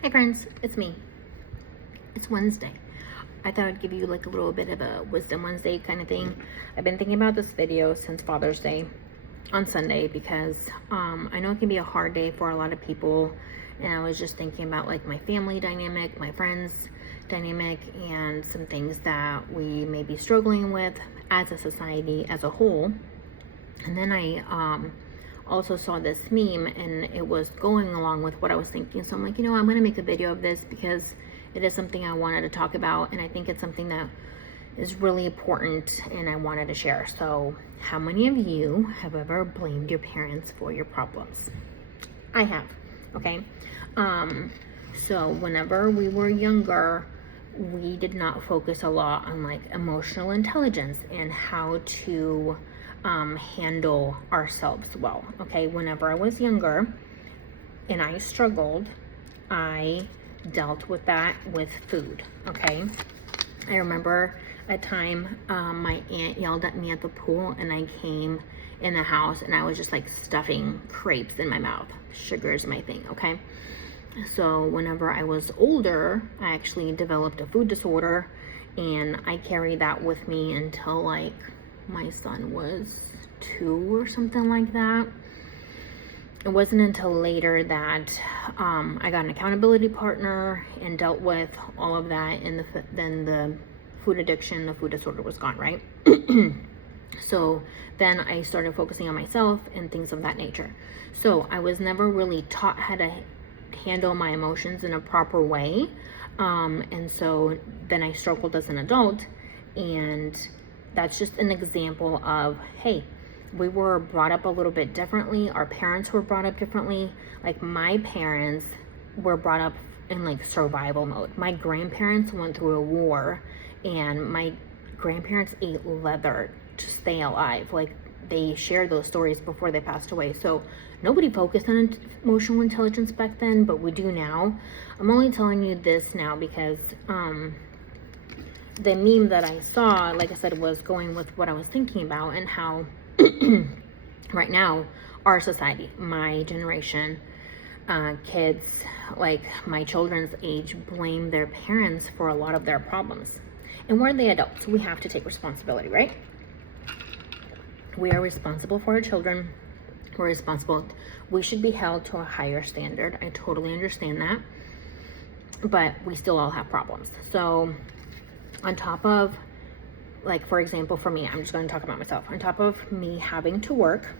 Hi friends, it's me. It's Wednesday. I thought I'd give you like a little bit of a Wisdom Wednesday kind of thing. I've been thinking about this video since Father's Day on Sunday because I know it can be a hard day for a lot of people, and I was just thinking about like my family dynamic, my friends dynamic, and some things that we may be struggling with as a society as a whole. And then I also saw this meme and it was going along with what I was thinking. So I'm like, I'm going to make a video of this because it is something I wanted to talk about. And I think it's something that is really important and I wanted to share. So how many of you have ever blamed your parents for your problems? I have. Okay. So whenever we were younger, we did not focus a lot on like emotional intelligence and how to handle ourselves well. Okay, whenever I was younger and I struggled, I dealt with that with food. Okay, I remember a time my aunt yelled at me at the pool and I came in the house and I was just like stuffing crepes in my mouth. Sugar is my thing. Okay, so whenever I was older, I actually developed a food disorder and I carried that with me until like my son was 2 or something like that. It wasn't until later that I got an accountability partner and dealt with all of that, and then the food addiction, the food disorder was gone, right? So then I started focusing on myself and things of that nature. So I was never really taught how to handle my emotions in a proper way. And so then I struggled as an adult, and that's just an example of, hey, we were brought up a little bit differently. Our parents were brought up differently. Like my parents were brought up in like survival mode. My grandparents went through a war and my grandparents ate leather to stay alive. Like they shared those stories before they passed away. So nobody focused on emotional intelligence back then, but we do now. I'm only telling you this now because the meme that I saw, like I said, was going with what I was thinking about and how right now our society, my generation, kids like my children's age blame their parents for a lot of their problems. And we're the adults. We have to take responsibility, right? We are responsible for our children. We're responsible. We should be held to a higher standard. I totally understand that. But we still all have problems. So on top of, like, for example, for me, I'm just going to talk about myself. On top of me having to work,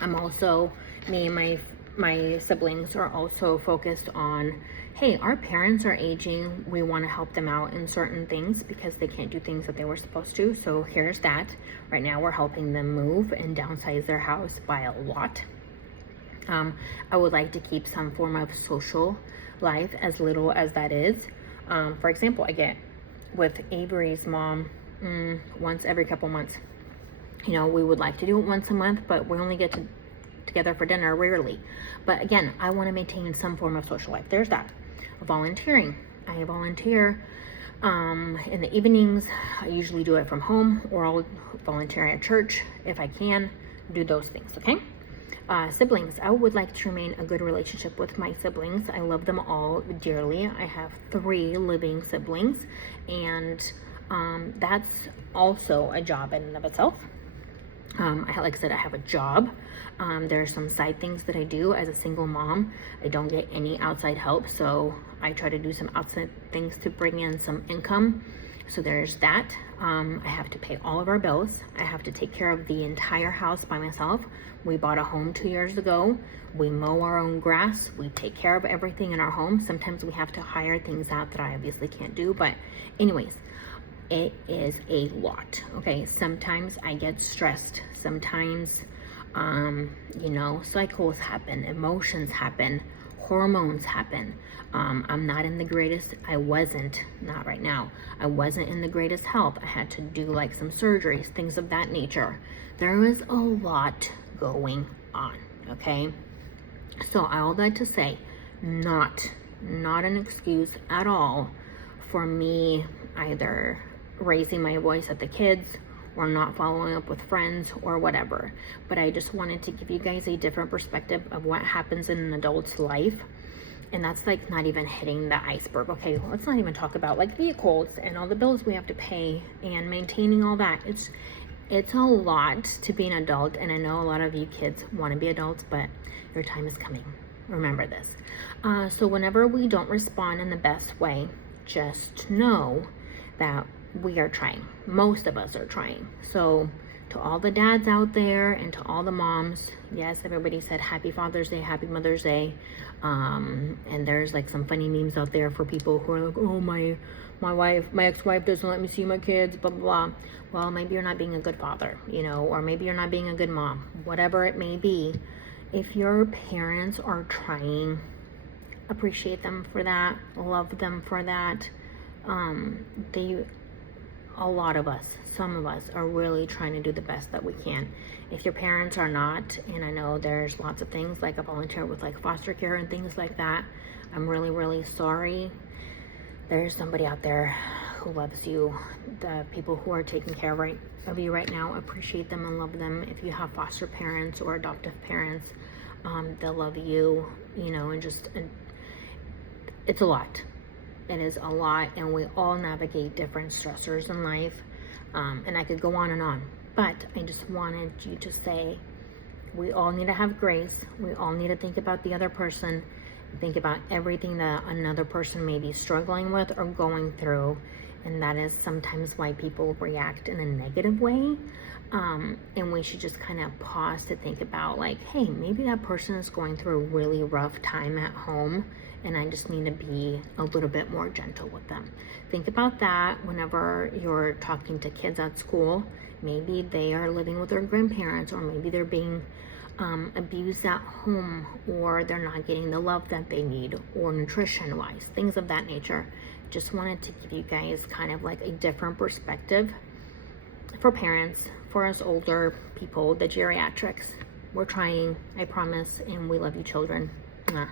I'm also, me and my siblings are also focused on, hey, our parents are aging. We want to help them out in certain things because they can't do things that they were supposed to. So here's that. Right now we're helping them move and downsize their house by a lot. I would like to keep some form of social life, as little as that is. For example, I get with Avery's mom once every couple months. We would like to do it once a month, but we only get together for dinner rarely. But again, I want to maintain some form of social life. There's that. Volunteering. I volunteer in the evenings. I usually do it from home, or I'll volunteer at church if I can. Do those things, okay? Siblings. I would like to remain a good relationship with my siblings. I love them all dearly. I have 3 living siblings, and that's also a job in and of itself. Like I said, I have a job. There are some side things that I do as a single mom. I don't get any outside help, so I try to do some outside things to bring in some income. So there's that. I have to pay all of our bills. I have to take care of the entire house by myself. We bought a home 2 years ago. We mow our own grass. We take care of everything in our home. Sometimes we have to hire things out that I obviously can't do. But anyways, it is a lot. Okay, sometimes I get stressed. Sometimes, cycles happen, emotions happen, hormones happen. I'm not in the greatest, not right now. I wasn't in the greatest health. I had to do like some surgeries, things of that nature. There was a lot going on, okay? So I would like to say, not an excuse at all for me either raising my voice at the kids or not following up with friends or whatever. But I just wanted to give you guys a different perspective of what happens in an adult's life. And that's like not even hitting the iceberg. Okay, let's not even talk about like vehicles and all the bills we have to pay and maintaining all that. It's a lot to be an adult, and I know a lot of you kids want to be adults, but your time is coming. Remember this. So whenever we don't respond in the best way, just know that we are trying. Most of us are trying. So to all the dads out there and to all the moms, yes, everybody said happy Father's Day, happy Mother's Day. And there's like some funny memes out there for people who are like, oh, my ex-wife doesn't let me see my kids, blah, blah, blah. Well, maybe you're not being a good father, you know, or maybe you're not being a good mom, whatever it may be. If your parents are trying, appreciate them for that, love them for that. A lot of us, some of us are really trying to do the best that we can. If your parents are not, and I know there's lots of things, like I volunteer with like foster care and things like that, I'm really, really sorry. There's somebody out there who loves you. The people who are taking care of you right now, appreciate them and love them. If you have foster parents or adoptive parents, they'll love you, you know, and it's a lot. It is a lot, and we all navigate different stressors in life, and I could go on, but I just wanted you to say we all need to have grace. We all need to think about the other person, think about everything that another person may be struggling with or going through, and that is sometimes why people react in a negative way. And we should just kind of pause to think about like, hey, maybe that person is going through a really rough time at home, and I just need to be a little bit more gentle with them. Think about that whenever you're talking to kids at school. Maybe they are living with their grandparents, or maybe they're being abused at home, or they're not getting the love that they need, or nutrition wise, things of that nature. Just wanted to give you guys kind of like a different perspective for parents, for us older people, the geriatrics. We're trying, I promise, and we love you, children. Mwah.